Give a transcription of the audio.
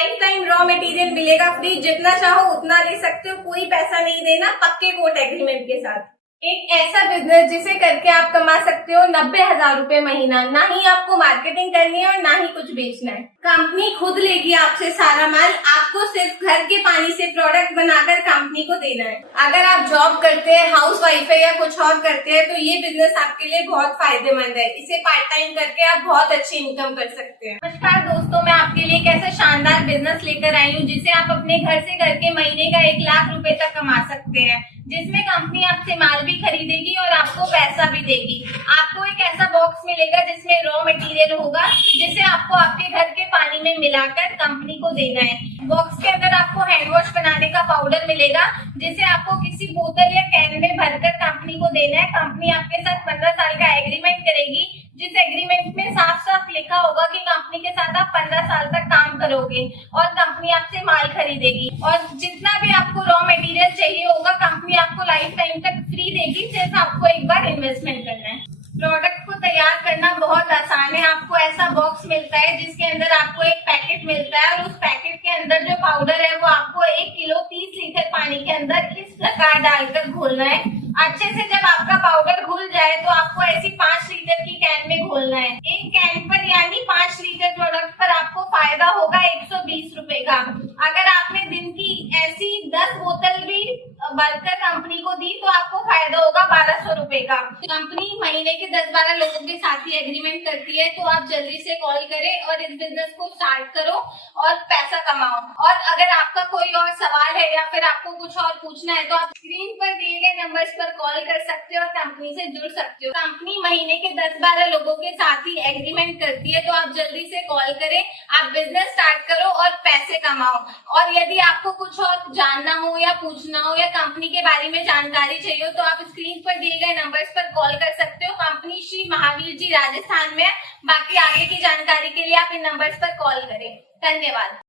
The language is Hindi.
लाइफ टाइम रॉ मटेरियल मिलेगा फ्री, जितना चाहो उतना ले सकते हो, कोई पैसा नहीं देना, पक्के कोट एग्रीमेंट के साथ। एक ऐसा बिजनेस जिसे करके आप कमा सकते हो 90,000 रुपए महीना, ना ही आपको मार्केटिंग करनी है और ना ही कुछ बेचना है। कंपनी खुद लेगी आपसे सारा माल, आपको सिर्फ घर के पानी से प्रोडक्ट बनाकर कंपनी को देना है। अगर आप जॉब करते हैं, हाउस वाइफ है या कुछ और करते हैं, तो ये बिजनेस आपके लिए बहुत फायदेमंद है। इसे पार्ट टाइम करके आप बहुत अच्छी इनकम कर सकते हैं। नमस्कार दोस्तों, मैं आपके लिए एक ऐसा शानदार बिजनेस लेकर आई हूँ जिसे आप अपने घर से करके महीने का 1 लाख रुपए तक कमा सकते हैं, जिसमें कंपनी आपसे माल भी खरीदेगी और आपको पैसा भी देगी। आपको एक ऐसा बॉक्स मिलेगा जिसमें रॉ मटेरियल होगा, जिसे आपको आपके घर के पानी में मिलाकर कंपनी को देना है। बॉक्स के अंदर आपको हैंड वॉश बनाने का पाउडर मिलेगा, जिसे आपको किसी बोतल या कैन में भरकर कंपनी को देना है। कंपनी आपके साथ 15 साल का एग्रीमेंट करेगी, जिस एग्रीमेंट में साफ साफ लिखा होगा कि कंपनी के साथ आप 15 साल तक काम करोगे और कंपनी आपसे माल खरीदेगी। और जितना भी आपको रॉ मटेरियल चाहिए होगा, कंपनी आपको लाइफ टाइम तक फ्री देगी, सिर्फ आपको एक बार इन्वेस्टमेंट करना है। प्रोडक्ट को तैयार करना बहुत आसान है। आपको ऐसा बॉक्स मिलता है जिसके अंदर आपको एक पैकेट मिलता है, और उस पैकेट के अंदर जो पाउडर है वो आपको 1 किलो 30 लीटर पानी के अंदर इस प्रकार डालकर घोलना है। अच्छे से जब आपका पाउडर घुल जाए तो आपको ऐसी 5 लीटर की कैन में घोलना है। एक कैन पर यानी 5 लीटर प्रोडक्ट पर आपको फायदा होगा 120 रुपए का। अगर आपने दिन की ऐसी 10 बोतल भी भरकर कंपनी को दी तो आपको फायदा होगा 1200 रुपए का। कंपनी महीने के 10-12 लोगों के साथ ही एग्रीमेंट करती है, तो आप जल्दी से कॉल करें और इस बिजनेस को स्टार्ट करो और पैसा कमाओ। और अगर आपका कोई और सवाल है या फिर आपको कुछ और पूछना है तो आप स्क्रीन पर दिए गए नंबर्स पर कॉल कर सकते हो और कंपनी से जुड़ सकते हो। कंपनी महीने के 10-12 लोगों के साथ ही एग्रीमेंट करती है, तो आप जल्दी से कॉल करें, आप बिजनेस स्टार्ट करो और पैसे कमाओ। और यदि आपको कुछ और जानना हो या पूछना हो या कंपनी के बारे में जानकारी चाहिए हो, तो आप स्क्रीन पर दिए गए नंबर्स पर कॉल कर सकते हो। कंपनी श्री महावीर जी राजस्थान में है। बाकी आगे की जानकारी के लिए आप इन नंबर्स पर कॉल करें। धन्यवाद।